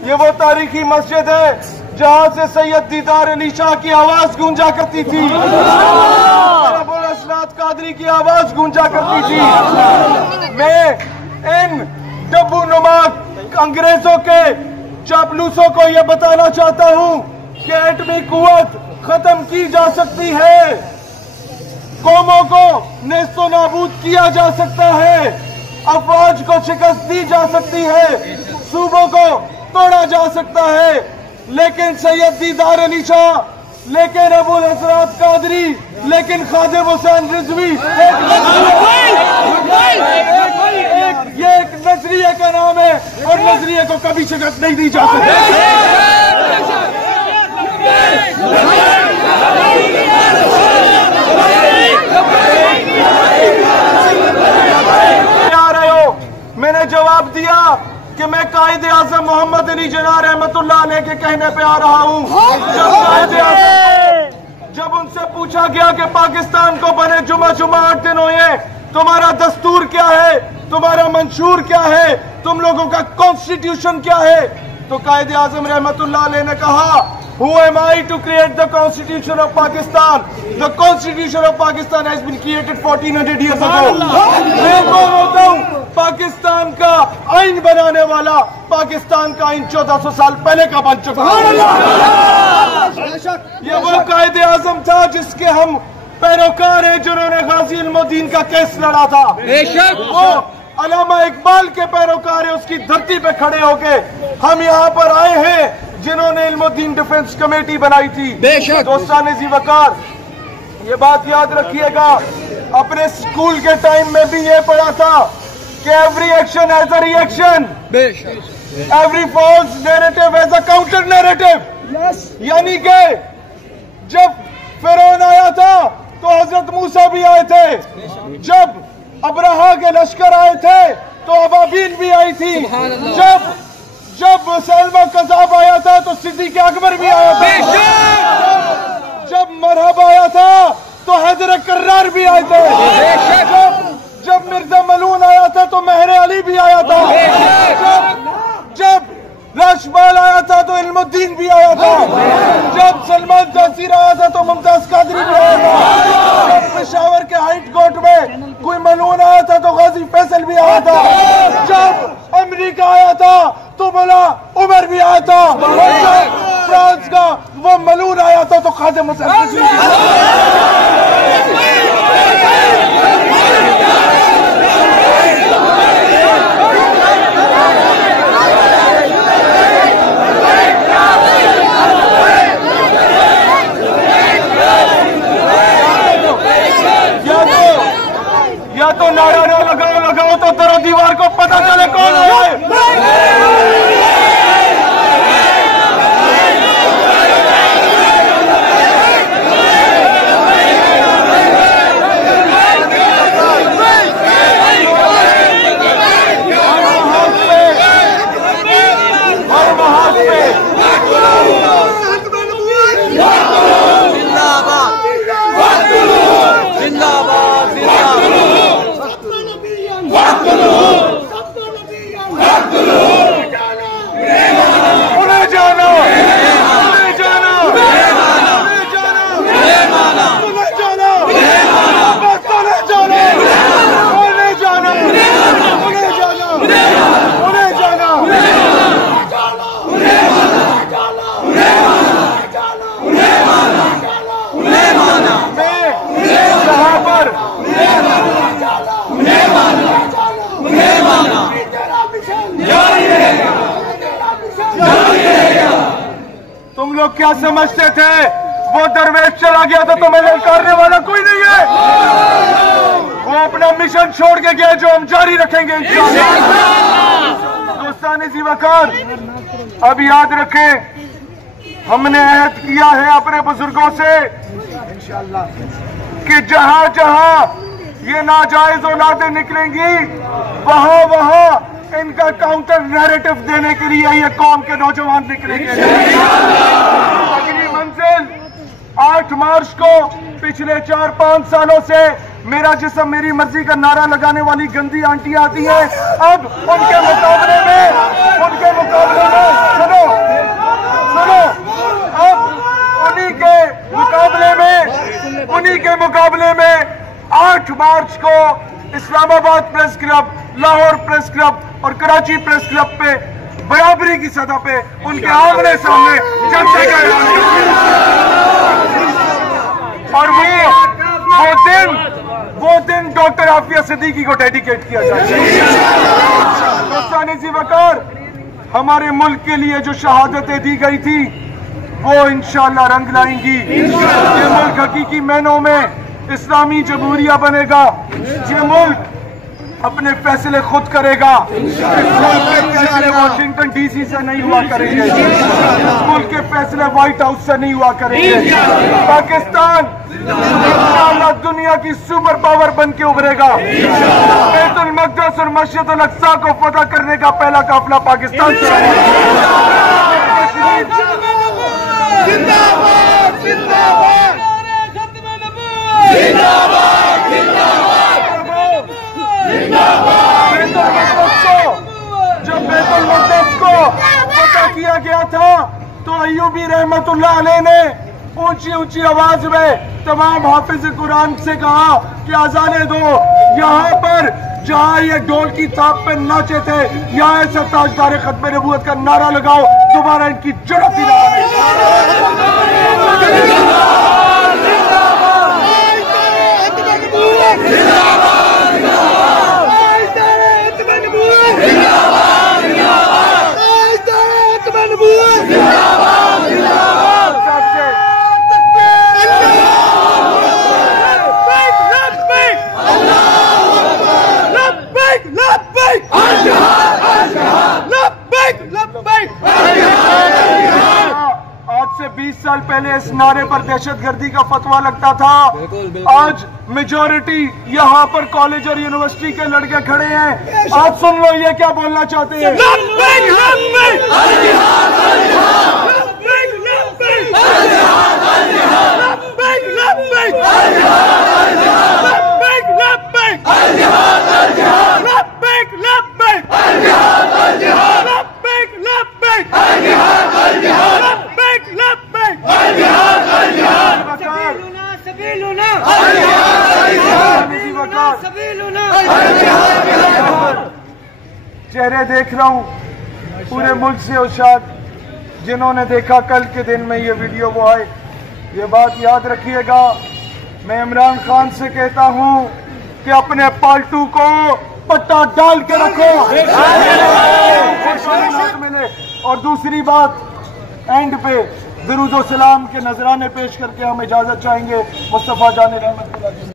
ये वो तारीखी मस्जिद है जहां से सैयद दीदार अली शाह की आवाज गूंजा करती थी, अबुल असरात कादरी की आवाज गूंजा करती थी। मैं इन डब्बू नुमा अंग्रेजों के चापलूसों को यह बताना चाहता हूं कि एटमी कुव्वत खत्म की जा सकती है, कौमों को नेस्तो नाबूद किया जा सकता है, अफवाज को शिकस्त दी जा सकती है, सूबों को तोड़ा जा सकता है, लेकिन सैयद दीदार अली शाह, लेकिन अबुल असरात कादरी, लेकिन खादिम हुसैन रिजवी ये एक नजरिए का नाम है और नजरिए को कभी शिकस्त नहीं दी जा सकती। आ रहे हो, मैंने जवाब दिया कि मैं कायदे आज़म मोहम्मद अली जिन्ना रहमतुल्लाह अलैह के कहने पे आ रहा हूँ। जब उनसे पूछा गया कि पाकिस्तान को बने जुमा 8 दिन हुए, तुम्हारा दस्तूर क्या है, तुम्हारा मंशूर क्या है, तुम लोगों का कॉन्स्टिट्यूशन क्या है, तो कायदे आज़म रहमतुल्लाह अलैह ने कहा, Who am I to create the Constitution of Pakistan? The Constitution of Pakistan has been created 1400 years ago. मैं कौन होता हूँ? पाकिस्तान का आइन बनाने वाला, पाकिस्तान का आइन 1400 साल पहले का बन चुका है। ये वो कायदे आज़म था जिसके हम पैरोकार हैं, जिन्होंने गाजी इल्मुद्दीन का केस लड़ा था। वो अल्लामा इकबाल के पैरोकार है, उसकी धरती पे खड़े होके हम यहाँ पर आए हैं जिन्होंने इल्मुद्दीन डिफेंस कमेटी बनाई थी। दोस्तान जी वकार, ये बात याद रखिएगा, अपने स्कूल के टाइम में भी ये पढ़ा था कि every action has a reaction, every false narrative has a counter narrative. यानी कि जब फिरौन आया था तो हजरत मूसा भी आए थे, जब अब्राहा के लश्कर आए थे तो अबाबील भी आई थी, जब मुसलमा कज़ाब आया था तो सिद्दीक़ अकबर भी आया था, जब मरहब आया था तो हैदर कर्रार भी आए थे, जब मिर्जा मलून आया था तो मेहर अली भी आया था, जब रशबाल आया था तो इल्मुद्दीन भी आया था, जब सलमान जासीर आया था तो मुमताज कादरी भी आया था, जब पेशावर के हाइट कोर्ट में कोई मलून आया था तो गाजी फैसल भी आया था, जब अमेरिका आया था तो मुल्ला उमर भी आया था, जब फ्रांस का वो मलून आया था तो खादिम हुसैन। या तो नारा ना लगाओ तो तेरा दीवार को पता चले कौन है। तुम लोग क्या समझते थे वो दरवेश चला गया था तो मैं ललकारने वाला कोई नहीं है। वो अपना मिशन छोड़ के गया जो हम जारी रखेंगे इंशाअल्लाह। दोस्तान जी वकार, अब याद रखें हमने अहद किया है अपने बुजुर्गों से कि जहां जहां ये नाजायज औलादें निकलेंगी वहां वहां इनका काउंटर नैरेटिव देने के लिए ये कौम के नौजवान निकलेंगे। अगली मंजिल 8 मार्च को पिछले 4-5 सालों से मेरा जिस्म मेरी मर्जी का नारा लगाने वाली गंदी आंटी आती है, अब उनके मुकाबले में आज को Islamabad press club, Lahore press club और कराची प्रेस क्लब पे बराबरी की सतह पे उनके आमने सामने चर्चा कर और वो दिन डॉक्टर आफिया सिद्दीकी को डेडिकेट किया जाए। सानिसी वकार हमारे मुल्क के लिए जो शहादतें दी गई थी वो इंशाअल्लाह रंग लाएंगी। ये मुल्क हकीकी मायनों में इस्लामी जमहूरिया बनेगा। ये मुल्क अपने फैसले खुद करेगा। फैसले वाशिंगटन डीसी से नहीं हुआ करेंगे, मुल्क के फैसले व्हाइट हाउस से नहीं हुआ करेंगे। पाकिस्तान इंशाअल्लाह दुनिया की सुपर पावर बन के उभरेगा। बैतुल मक़दस और मस्जिद अल अक़सा को फतह करने का पहला काफिला पाकिस्तान से जब बैतुल मक़दस को फतह किया गया था तो अय्यूबी रहमतुल्लाह अलैह ने ऊंची ऊंची आवाज में तमाम हाफिज कुरान से कहा कि आजाने दो। यहाँ पर जहाँ ये ढोल की थाप पे नाचे थे यहाँ ऐसा ताजदार खत्म नबूवत का नारा लगाओ, दोबारा इनकी जुर्रत ही से 20 साल पहले इस नारे पर दहशतगर्दी का फतवा लगता था। आज मेजॉरिटी यहाँ पर कॉलेज और यूनिवर्सिटी के लड़के खड़े हैं। आज सुन लो ये क्या बोलना चाहते हैं। चेहरे देख रहा हूँ पूरे मुल्क से उशाद, जिन्होंने देखा कल के दिन में ये वीडियो वो आए। ये बात याद रखिएगा। मैं इमरान खान से कहता हूँ कि अपने पालतू को पट्टा डाल के रखो मिले। और दूसरी बात, एंड पे दरूद व सलाम के नजराने पेश करके हम इजाजत चाहेंगे। मुस्तफा जान रहमतुल्लाह।